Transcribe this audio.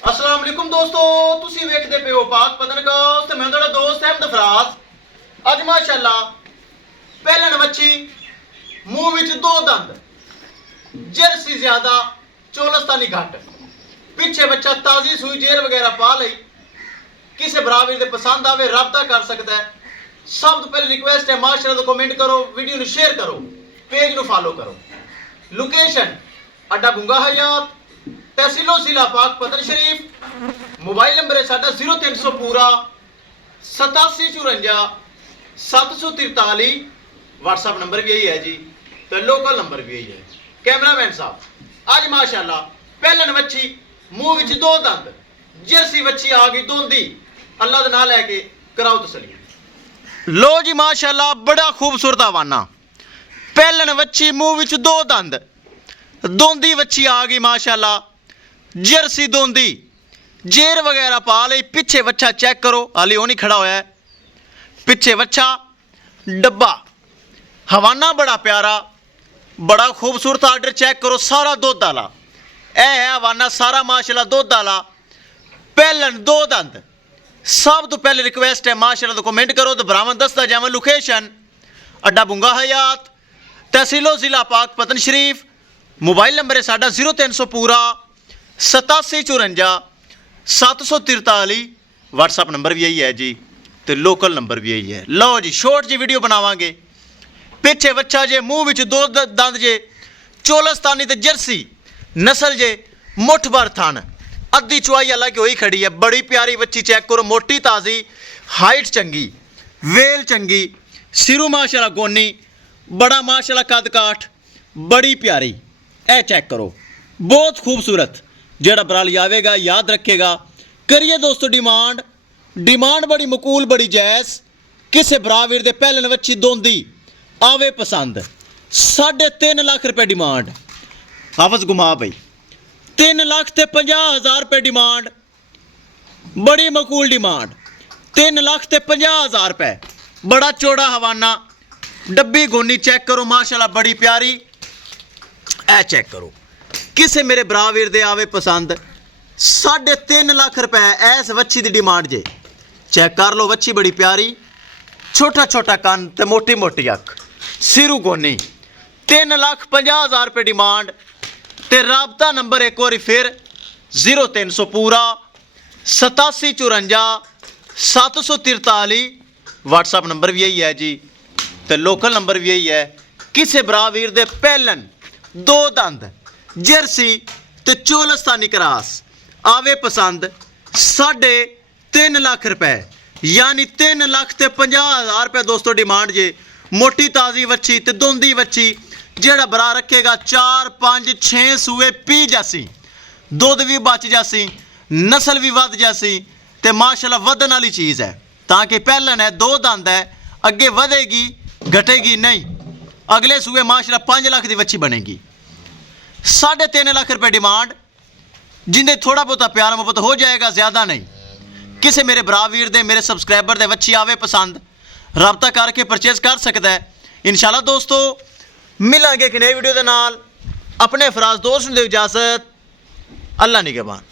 अस्सलाम वालेकुम दोस्तों, तुसी वेखदे पे हो पाक पतनगढ़ ते मैं तुहाडा दोस्त अहमद फराज। अज माशाअल्लाह पहलन मच्छी मुंह विच दो दंद, जर्सी ज्यादा चोलस्तानी घट, पिछे बच्चा ताजी सूई जेर वगैरह पा लई। किसी बराबर दे पसंद आवे राबता कर सकता है। सब तो पहले रिक्वेस्ट है माशाअल्लाह तो कमेंट करो, वीडियो नु शेयर करो, पेज नु फॉलो करो। लोकेशन अड्डा बुंगा हयात, तहसीलो जिला पाक पतन शरीफ। मोबाइल नंबर है साडा 0300 पूरा 8754 743। व्हाट्सएप नंबर भी यही है जी, तो लोकल नंबर भी यही है। कैमरामैन साहब आज माशाअल्लाह पहलन वच्छी मुंह विच दो दंद, जर्सी वच्छी आ गई दोंदी। अल्लाह दा नाम लैके कराओ तसली। लो जी माशाअल्लाह बड़ा खूबसूरत हवाना, पहलन वच्छी मुंह विच दो दंद, दोंदी वच्छी आ गई माशाअल्लाह, जर्सी दोंदी जेर वगैरह पा ली। पिछे वच्छा चेक करो, हाली वो नहीं खड़ा होया है, पिछे वच्छा डब्बा। हवाना बड़ा प्यारा, बड़ा खूबसूरत। आर्डर चेक करो, सारा दुध आला ए है हवाना, सारा माशाअल्लाह दुध आला। पहलन दो दंद। सब तो पहले रिक्वेस्ट है माशाअल्लाह तो कमेंट करो तो बरामद दसदा जावे। लोकेशन अड्डा बुंगा हयात, तहसीलो जिला पाक पतन शरीफ। मोबाइल नंबर है साडा 0300 पूरा 8754 743। व्हाट्सएप नंबर भी यही है जी, तो लोकल नंबर भी यही है। लो जी शॉर्ट जी वीडियो बनावांगे। पिछे बच्चा जे मुंह विच दो दंद जे, चोलस्तानी ते जर्सी नस्ल जे, मुठ भर थन, अद्धी चुआई अलग होई खड़ी है। बड़ी प्यारी बच्ची चेक करो, मोटी ताजी, हाइट चंगी, वेल चंगी, सिरू माशाअल्लाह गोनी, बड़ा माशाअल्लाह कद काठ, बड़ी प्यारी। ए चेक करो, बहुत खूबसूरत। जेड़ा बराली आवेगा याद रखेगा। करिए दोस्तों डिमांड, डिमांड बड़ी मकूल बड़ी जायज़। किसे बरावीर दे पहलन वच्छी दोंदी आवे पसंद। 3.5 लाख रुपए डिमांड। हाफज घुमा भाई, 3,50,000 रुपए डिमांड, बड़ी मकूल डिमांड। 3,50,000 रुपए, बड़ा चौड़ा हवाना, डब्बी गोनी चेक करो माशाअल्लाह बड़ी प्यारी। ए चेक करो, किसे मेरे बरावीर दे आवे पसंद। 3.5 लाख रुपए ऐस वच्छी दी डिमांड जे। चेक कर लो, वच्छी बड़ी प्यारी, छोटा छोटा कन ते मोटी मोटी अख, सिरू गोनी। 3,50,000 रुपए डिमांड। ते राबता नंबर एक बार फिर 0300 पूरा 8754 743। व्हाट्सएप नंबर भी यही है जी, तो लोकल नंबर भी यही है। किसे बरावीर दे पहलन दो दंद, जर्सी ते चोलस्तानी क्रास आवे पसंद। 3.5 लाख रुपए यानी 3,50,000 रुपए दोस्तों डिमांड जे। मोटी ताजी वच्छी ते दोंदी वच्छी, जेड़ा बरा रखेगा 4 5 6 सूए पी जासी, दुध भी बच जासी, नस्ल भी वध जासी, ते माशाअल्लाह वधन वाली चीज़ है। ताकि पहलन है दो दंद है, अगे वधेगी घटेगी नहीं। अगले सूए माशाअल्लाह 5 लाख की वच्छी बनेगी। 3.5 लाख रुपए डिमांड, जिंदे थोड़ा बहुत प्यार मोहब्बत हो जाएगा, ज़्यादा नहीं। किसे मेरे बरावीर दे मेरे सब्सक्राइबर दे वच्छी आवे पसंद, रब्ता करके परचेज कर सकता है। इंशाल्लाह दोस्तों मिलांगे एक नई वीडियो के नाल। अपने फराज दोस्त नूं दे इजाजत। अल्लाह निगहबान।